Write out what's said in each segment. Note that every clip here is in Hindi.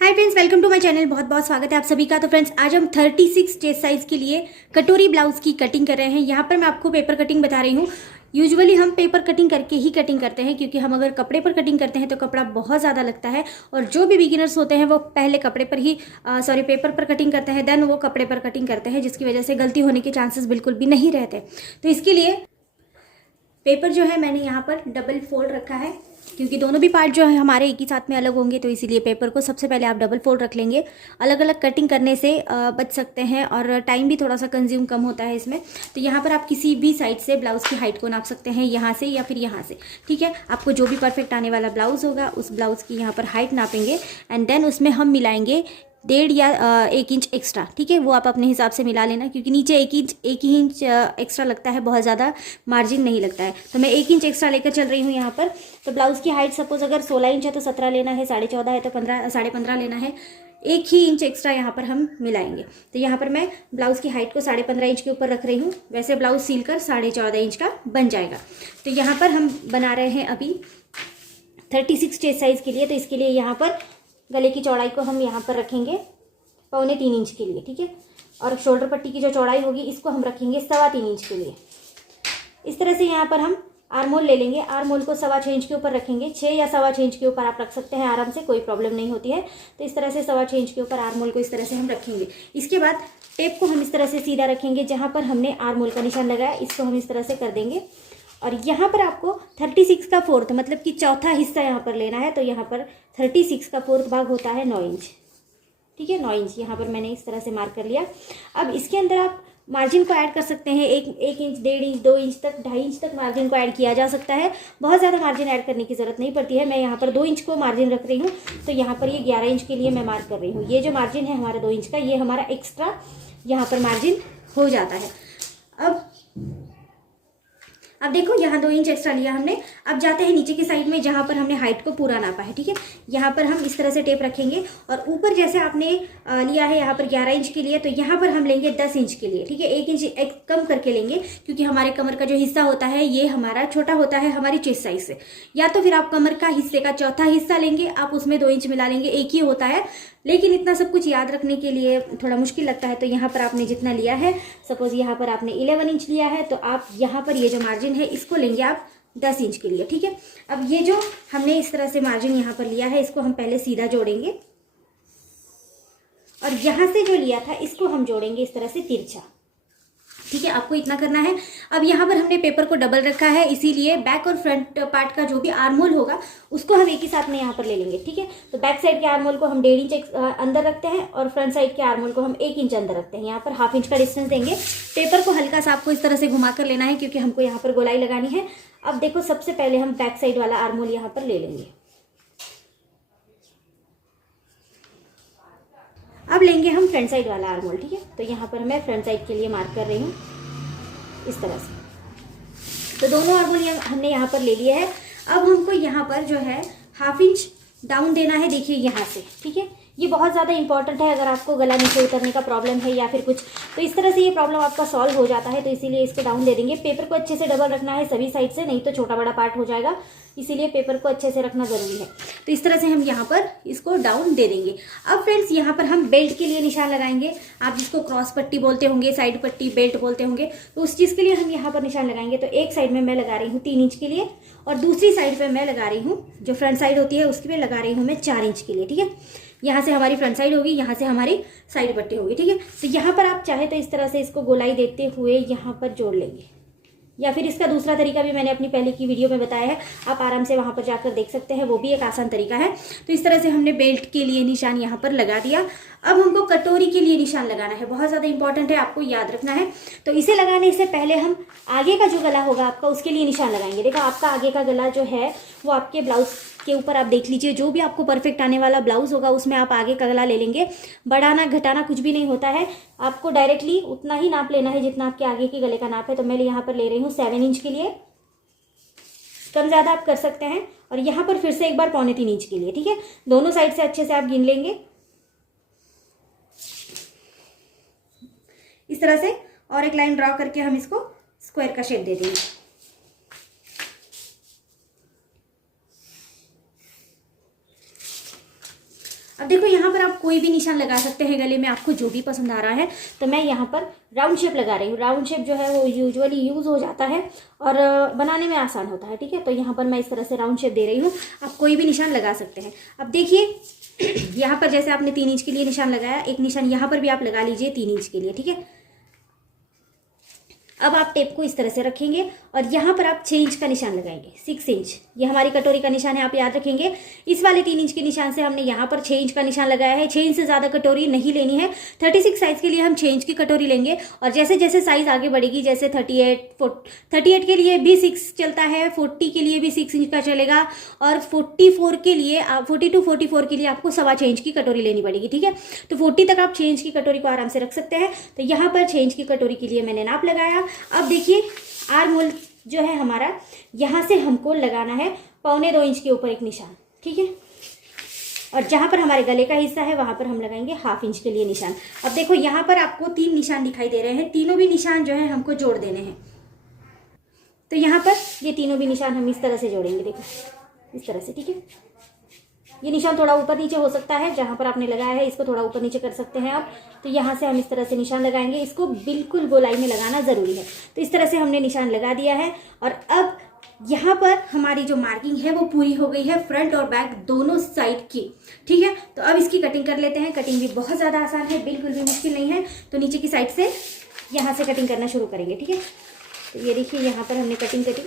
Hi friends, welcome to my channel. बहुत बहुत स्वागत है आप सभी का। तो फ्रेंड्स, आज हम 36 चेस्ट साइज के लिए कटोरी ब्लाउज की कटिंग कर रहे हैं। यहाँ पर मैं आपको पेपर कटिंग बता रही हूँ। यूजुअली हम पेपर कटिंग करके ही कटिंग करते हैं, क्योंकि हम अगर कपड़े पर कटिंग करते हैं तो कपड़ा बहुत ज़्यादा लगता है। और जो भी बिगिनर्स होते हैं वो पहले कपड़े पर ही पेपर पर कटिंग करते हैं, देन वो कपड़े पर कटिंग करते हैं, जिसकी वजह से गलती होने के चांसेस बिल्कुल भी नहीं रहते। तो इसके लिए पेपर जो है मैंने यहाँ पर डबल फोल्ड रखा है, क्योंकि दोनों भी पार्ट जो है हमारे एक ही साथ में अलग होंगे। तो इसीलिए पेपर को सबसे पहले आप डबल फोल्ड रख लेंगे। अलग अलग कटिंग करने से बच सकते हैं और टाइम भी थोड़ा सा कंज्यूम कम होता है इसमें। तो यहाँ पर आप किसी भी साइड से ब्लाउज़ की हाइट को नाप सकते हैं, यहाँ से या फिर यहाँ से। ठीक है, आपको जो भी परफेक्ट आने वाला ब्लाउज़ होगा उस ब्लाउज़ की यहाँ पर हाइट नापेंगे एंड देन उसमें हम मिलाएंगे 1.5 या 1 इंच एक्स्ट्रा। ठीक है, वो आप अपने हिसाब से मिला लेना, क्योंकि नीचे एक ही इंच एक्स्ट्रा लगता है, बहुत ज़्यादा मार्जिन नहीं लगता है। तो मैं 1 इंच एक्स्ट्रा लेकर चल रही हूँ यहाँ पर। तो ब्लाउज़ की हाइट सपोज अगर 16 इंच है तो 17 लेना है, 14.5 है तो 15.5 लेना है। 1 ही इंच एक्स्ट्रा यहाँ पर हम मिलाएंगे। तो यहाँ पर मैं ब्लाउज़ की हाइट को 15.5 इंच के ऊपर रख रही हूँ। वैसे ब्लाउज़ सील कर 14.5 इंच का बन जाएगा। तो यहाँ पर हम बना रहे हैं अभी 36 चेस्ट साइज़ के लिए। तो इसके लिए यहाँ पर गले की चौड़ाई को हम यहाँ पर रखेंगे 3.25 इंच के लिए। ठीक है, और शोल्डर पट्टी की जो चौड़ाई होगी इसको हम रखेंगे 3.25 इंच के लिए। इस तरह से यहाँ पर हम आर्मोल ले लेंगे। आर्मोल को 6.25 इंच के ऊपर रखेंगे। 6 या 6.25 इंच के ऊपर आप रख सकते हैं आराम से, कोई प्रॉब्लम नहीं होती है। तो इस तरह से 6.25 इंच के ऊपर आर्मोल को इस तरह से हम रखेंगे। इसके बाद टेप को हम इस तरह से सीधा रखेंगे। जहाँ पर हमने आर्मोल का निशान लगाया इसको हम इस तरह से कर देंगे। और यहाँ पर आपको 36 का फोर्थ मतलब कि चौथा हिस्सा यहाँ पर लेना है। तो यहाँ पर 36 का फोर्थ भाग होता है 9 इंच। ठीक है, 9 इंच यहाँ पर मैंने इस तरह से मार्क कर लिया। अब इसके अंदर आप मार्जिन को ऐड कर सकते हैं। एक इंच, 1.5 इंच, 2 इंच तक, 2.5 इंच तक मार्जिन को ऐड किया जा सकता है। बहुत ज़्यादा मार्जिन ऐड करने की ज़रूरत नहीं पड़ती है। मैं यहाँ पर 2 इंच को मार्जिन रख रही हूँ। तो यहाँ पर ये 11 इंच के लिए मैं मार्क कर रही हूँ। ये जो मार्जिन है हमारा 2 इंच का, ये हमारा एक्स्ट्रा यहाँ पर मार्जिन हो जाता है। अब देखो, यहाँ 2 इंच एक्स्ट्रा लिया हमने। अब जाते हैं नीचे की साइड में, जहाँ पर हमने हाइट को पूरा नापा है। ठीक है, यहाँ पर हम इस तरह से टेप रखेंगे और ऊपर जैसे आपने लिया है यहाँ पर 11 इंच के लिए, तो यहाँ पर हम लेंगे 10 इंच के लिए। ठीक है, 1 इंच कम करके लेंगे, क्योंकि हमारे कमर का जो हिस्सा होता है ये हमारा छोटा होता है हमारी चेस्ट साइज से। या तो फिर आप कमर का हिस्से का चौथा हिस्सा लेंगे, आप उसमें 2 इंच मिला लेंगे, एक ही होता है। लेकिन इतना सब कुछ याद रखने के लिए थोड़ा मुश्किल लगता है। तो यहाँ पर आपने जितना लिया है, सपोज यहाँ पर आपने 11 इंच लिया है, तो आप यहाँ पर ये जो मार्जिन है इसको लेंगे आप 10 इंच के लिए। ठीक है, अब ये जो हमने इस तरह से मार्जिन यहाँ पर लिया है इसको हम पहले सीधा जोड़ेंगे और यहाँ से जो लिया था इसको हम जोड़ेंगे इस तरह से तिरछा। ठीक है, आपको इतना करना है। अब यहाँ पर हमने पेपर को डबल रखा है, इसीलिए बैक और फ्रंट पार्ट का जो भी आर्मोल होगा उसको हम एक ही साथ में यहाँ पर ले लेंगे। ठीक है, तो बैक साइड के आर्मोल को हम 1.5 इंच अंदर रखते हैं और फ्रंट साइड के आर्मोल को हम 1 इंच अंदर रखते हैं। यहाँ पर 1/2 इंच का डिस्टेंस देंगे। पेपर को हल्का सा आपको इस तरह से घुमा कर लेना है, क्योंकि हमको यहाँ पर गोलाई लगानी है। अब देखो, सबसे पहले हम बैक साइड वाला आर्मोल यहाँ पर ले लेंगे। अब लेंगे हम फ्रंट साइड वाला आर्मोल। ठीक है, तो यहाँ पर मैं फ्रंट साइड के लिए मार्क कर रही हूँ इस तरह से। तो दोनों आर्मोल हमने यहाँ पर ले लिया है। अब हमको यहाँ पर जो है 1/2 इंच डाउन देना है। देखिए यहाँ से, ठीक है, ये बहुत ज़्यादा इंपॉर्टेंट है। अगर आपको गला नीचे उतरने का प्रॉब्लम है या फिर कुछ, तो इस तरह से ये प्रॉब्लम आपका सॉल्व हो जाता है। तो इसीलिए इसको डाउन दे देंगे। पेपर को अच्छे से डबल रखना है सभी साइड से, नहीं तो छोटा बड़ा पार्ट हो जाएगा, इसीलिए पेपर को अच्छे से रखना ज़रूरी है। तो इस तरह से हम यहाँ पर इसको डाउन दे देंगे। अब फ्रेंड्स, यहाँ पर हम बेल्ट के लिए निशान लगाएंगे। आप जिसको क्रॉस पट्टी बोलते होंगे, साइड पट्टी, बेल्ट बोलते होंगे, तो उस चीज़ के लिए हम यहाँ पर निशान लगाएंगे। तो एक साइड में मैं लगा रही हूँ 3 इंच के लिए और दूसरी साइड पर मैं लगा रही हूँ, जो फ्रंट साइड होती है उसकी में लगा रही हूँ मैं 4 इंच के लिए। ठीक है, यहाँ से हमारी फ्रंट साइड होगी, यहाँ से हमारी साइड पट्टी होगी। ठीक है, तो यहाँ पर आप चाहे तो इस तरह से इसको गोलाई देते हुए यहाँ पर जोड़ लेंगे, या फिर इसका दूसरा तरीका भी मैंने अपनी पहले की वीडियो में बताया है, आप आराम से वहाँ पर जाकर देख सकते हैं, वो भी एक आसान तरीका है। तो इस तरह से हमने बेल्ट के लिए निशान यहाँ पर लगा दिया। अब हमको कटोरी के लिए निशान लगाना है, बहुत ज़्यादा इंपॉर्टेंट है, आपको याद रखना है। तो इसे लगाने से पहले हम आगे का जो गला होगा आपका उसके लिए निशान लगाएंगे। देखो, आपका आगे का गला जो है वो आपके ब्लाउज के ऊपर आप देख लीजिए, जो भी आपको परफेक्ट आने वाला ब्लाउज होगा उसमें आप आगे का गला ले लेंगे। बढ़ाना घटाना कुछ भी नहीं होता है, आपको डायरेक्टली उतना ही नाप लेना है जितना आपके आगे के गले का नाप है। तो मैं यहाँ पर ले रही हूँ 7 इंच के लिए, कम ज़्यादा आप कर सकते हैं। और यहाँ पर फिर से एक बार 3.25 इंच के लिए। ठीक है, दोनों साइड से अच्छे से आप गिन लेंगे इस तरह से, और एक लाइन ड्रॉ करके हम इसको स्क्वायर का शेप दे देंगे। अब देखो यहाँ पर आप कोई भी निशान लगा सकते हैं गले में, आपको जो भी पसंद आ रहा है। तो मैं यहाँ पर राउंड शेप लगा रही हूँ। राउंड शेप जो है वो यूजुअली यूज़ हो जाता है और बनाने में आसान होता है, ठीक है। तो यहाँ पर मैं इस तरह से राउंड शेप दे रही हूँ। आप कोई भी निशान लगा सकते हैं। अब देखिए यहाँ पर जैसे आपने 3 इंच के लिए निशान लगाया, एक निशान यहाँ पर भी आप लगा लीजिए 3 इंच के लिए, ठीक है। अब आप टेप को इस तरह से रखेंगे और यहाँ पर आप 6 इंच का निशान लगाएंगे। 6 इंच ये हमारी कटोरी का निशान है, आप याद रखेंगे। इस वाले 3 इंच के निशान से हमने यहाँ पर 6 इंच का निशान लगाया है। 6 इंच से ज़्यादा कटोरी नहीं लेनी है। 36 साइज़ के लिए हम 6 इंच की कटोरी लेंगे और जैसे जैसे साइज़ आगे बढ़ेगी, जैसे 38 के लिए भी 6 चलता है, 40 के लिए भी 6 इंच का चलेगा और 44 के लिए 42-44 के लिए आपको 6.25 इंच की कटोरी लेनी पड़ेगी, ठीक है। तो 40 तक आप 6 इंच की कटोरी को आराम से रख सकते हैं। तो यहाँ पर 6 इंच की कटोरी के लिए मैंने नाप लगाया। अब देखिए आर्म होल जो है हमारा, यहाँ से हमको लगाना है 1.25 इंच के ऊपर एक निशान, ठीक है। और जहाँ पर हमारे गले का हिस्सा है वहाँ पर हम लगाएंगे 1/2 इंच के लिए निशान। अब देखो यहाँ पर आपको 3 निशान दिखाई दे रहे हैं। तीनों भी निशान जो है हमको जोड़ देने हैं। तो यहाँ पर ये तीनों भी निशान हम इस तरह से जोड़ेंगे, देखो इस तरह से, ठीक है। ये निशान थोड़ा ऊपर नीचे हो सकता है, जहाँ पर आपने लगाया है इसको थोड़ा ऊपर नीचे कर सकते हैं आप। तो यहाँ से हम इस तरह से निशान लगाएंगे। इसको बिल्कुल गोलाई में लगाना ज़रूरी है। तो इस तरह से हमने निशान लगा दिया है और अब यहाँ पर हमारी जो मार्किंग है वो पूरी हो गई है, फ्रंट और बैक दोनों साइड की, ठीक है। तो अब इसकी कटिंग कर लेते हैं। कटिंग भी बहुत ज़्यादा आसान है, बिल्कुल भी मुश्किल नहीं है। तो नीचे की साइड से यहाँ से कटिंग करना शुरू करेंगे, ठीक है। तो ये देखिए यहाँ पर हमने कटिंग कटी।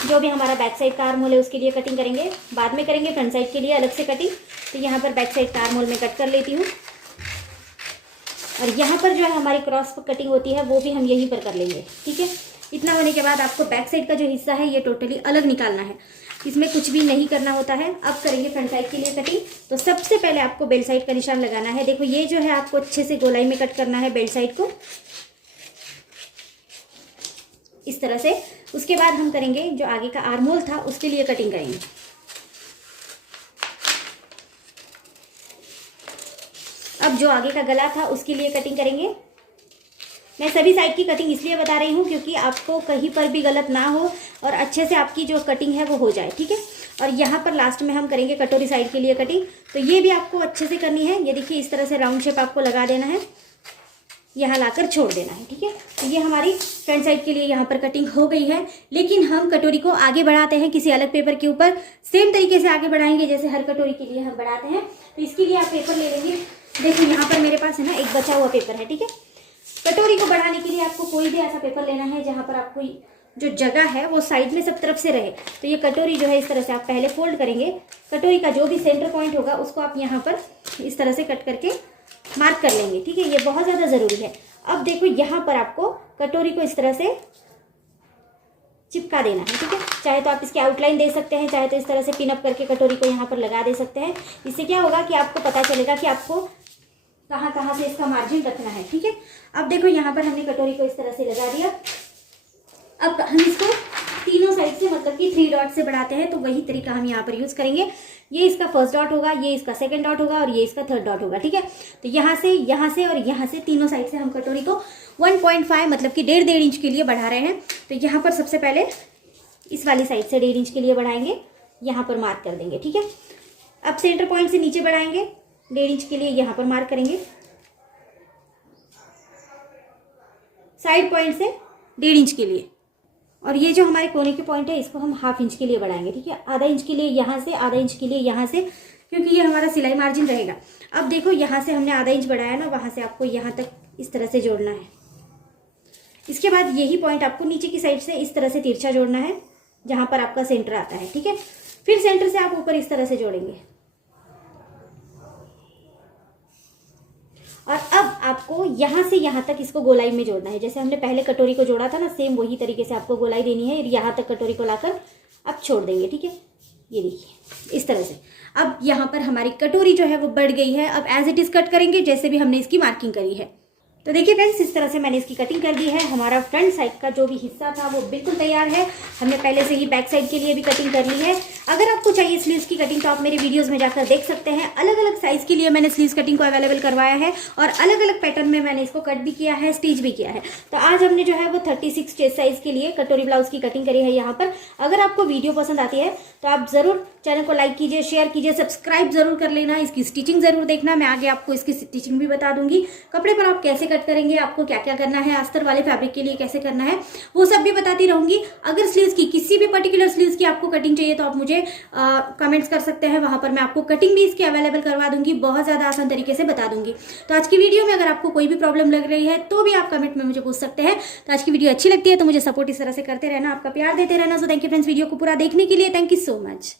जो भी हमारा बैक साइड का आर्म होल है उसके लिए कटिंग करेंगे, बाद में करेंगे फ्रंट साइड के लिए अलग से कटिंग। तो यहाँ पर बैक साइड का आर्म होल में कट कर लेती हूँ और यहाँ पर जो है हमारी क्रॉस कटिंग होती है वो भी हम यहीं पर कर लेंगे, ठीक है। इतना होने के बाद आपको बैक साइड का जो हिस्सा है ये टोटली अलग निकालना है, इसमें कुछ भी नहीं करना होता है। अब करेंगे फ्रंट साइड के लिए कटिंग। तो सबसे पहले आपको बेल्ट साइड का निशान लगाना है। देखो ये जो है आपको अच्छे से गोलाई में कट करना है बेल्ट साइड को, इस तरह से। उसके बाद हम करेंगे जो आगे का आर्म होल था उसके लिए कटिंग करेंगे। अब जो आगे का गला था उसके लिए कटिंग करेंगे। मैं सभी साइड की कटिंग इसलिए बता रही हूँ क्योंकि आपको कहीं पर भी गलत ना हो और अच्छे से आपकी जो कटिंग है वो हो जाए, ठीक है। और यहाँ पर लास्ट में हम करेंगे कटोरी साइड के लिए कटिंग। तो ये भी आपको अच्छे से करनी है। ये देखिए इस तरह से राउंड शेप आपको लगा देना है, यहाँ लाकर छोड़ देना है, ठीक है। तो ये हमारी फ्रंट साइड के लिए यहाँ पर कटिंग हो गई है। लेकिन हम कटोरी को आगे बढ़ाते हैं किसी अलग पेपर के ऊपर, सेम तरीके से आगे बढ़ाएंगे जैसे हर कटोरी के लिए हम बढ़ाते हैं। तो इसके लिए आप पेपर ले लेंगे। देखो यहाँ पर मेरे पास है ना एक बचा हुआ पेपर है, ठीक है। कटोरी को बढ़ाने के लिए आपको कोई भी ऐसा पेपर लेना है जहाँ पर आपको जो जगह है वो साइड में सब तरफ से रहे। तो ये कटोरी जो है इस तरह से आप पहले फोल्ड करेंगे। कटोरी का जो भी सेंटर पॉइंट होगा उसको आप यहाँ पर इस तरह से कट करके मार्क कर लेंगे, ठीक है। ये बहुत ज़्यादा ज़रूरी है। अब देखो यहाँ पर आपको कटोरी को इस तरह से चिपका देना है, ठीक है। चाहे तो आप इसकी आउटलाइन दे सकते हैं, चाहे तो इस तरह से पिन अप करके कटोरी को यहाँ पर लगा दे सकते हैं। इससे क्या होगा कि आपको पता चलेगा कि आपको कहाँ कहाँ से इसका मार्जिन रखना है, ठीक है। अब देखो यहाँ पर हमने कटोरी को इस तरह से लगा दिया। अब हम इसको तीनों साइड से मतलब कि 3 डॉट से बढ़ाते हैं, तो वही तरीका हम यहाँ पर यूज़ करेंगे। ये इसका फर्स्ट डॉट होगा, ये इसका सेकंड डॉट होगा और ये इसका थर्ड डॉट होगा, ठीक है। तो यहाँ से और यहाँ से तीनों साइड से हम कटोरी को 1.5 मतलब कि 1.5 इंच के लिए बढ़ा रहे हैं। तो यहाँ पर सबसे पहले इस वाली साइड से 1.5 इंच के लिए बढ़ाएंगे, यहाँ पर मार्क कर देंगे, ठीक है। अब सेंटर पॉइंट से नीचे बढ़ाएंगे 1.5 इंच के लिए, यहाँ पर मार्क करेंगे। साइड पॉइंट से 1.5 इंच के लिए, और ये जो हमारे कोने के पॉइंट है इसको हम 1/2 इंच के लिए बढ़ाएंगे, ठीक है। आधा इंच के लिए यहाँ से, आधा इंच के लिए यहाँ से, क्योंकि ये हमारा सिलाई मार्जिन रहेगा। अब देखो यहाँ से हमने आधा इंच बढ़ाया ना, वहाँ से आपको यहाँ तक इस तरह से जोड़ना है। इसके बाद यही पॉइंट आपको नीचे की साइड से इस तरह से तिरछा जोड़ना है जहाँ पर आपका सेंटर आता है, ठीक है। फिर सेंटर से आप ऊपर इस तरह से जोड़ेंगे और अब आपको यहाँ से यहाँ तक इसको गोलाई में जोड़ना है। जैसे हमने पहले कटोरी को जोड़ा था ना, सेम वही तरीके से आपको गोलाई देनी है। यहाँ तक कटोरी को लाकर अब छोड़ देंगे, ठीक है। ये देखिए इस तरह से। अब यहाँ पर हमारी कटोरी जो है वो बढ़ गई है। अब एज इट इज़ कट करेंगे जैसे भी हमने इसकी मार्किंग करी है। तो देखिए फ्रेंड्स, इस तरह से मैंने इसकी कटिंग कर दी है। हमारा फ्रंट साइड का जो भी हिस्सा था वो बिल्कुल तैयार है। हमने पहले से ही बैक साइड के लिए भी कटिंग कर ली है। अगर आपको चाहिए स्लीव्स की कटिंग तो आप मेरे वीडियोस में जाकर देख सकते हैं। अलग अलग साइज के लिए मैंने स्लीव्स कटिंग को अवेलेबल करवाया है और अलग अलग पैटर्न में मैंने इसको कट भी किया है, स्टिच भी किया है। तो आज हमने जो है वो 36 चेस्ट साइज के लिए कटोरी ब्लाउज की कटिंग करी है यहाँ पर। अगर आपको वीडियो पसंद आती है तो आप जरूर चैनल को लाइक कीजिए, शेयर कीजिए, सब्सक्राइब जरूर कर लेना। इसकी स्टिचिंग जरूर देखना, मैं आगे आपको इसकी स्टिचिंग भी बता दूंगी। कपड़े पर आप कैसे कट करेंगे, आपको क्या क्या करना है, अस्तर वाले फैब्रिक के लिए कैसे करना है, वो सब भी बताती रहूंगी। अगर स्लीव्स की किसी भी पर्टिकुलर स्लीव्स की आपको कटिंग चाहिए तो आप मुझे कमेंट्स कर सकते हैं, वहां पर मैं आपको कटिंग भी इसकी अवेलेबल करवा दूंगी, बहुत ज्यादा आसान तरीके से बता दूंगी। तो आज की वीडियो में अगर आपको कोई भी प्रॉब्लम लग रही है तो भी आप कमेंट में मुझे पूछ सकते हैं। तो आज की वीडियो अच्छी लगती है तो मुझे सपोर्ट इस तरह से करते रहना, आपका प्यार देते रहना। So thank you friends video को पूरा देखने के लिए। Thank you so much.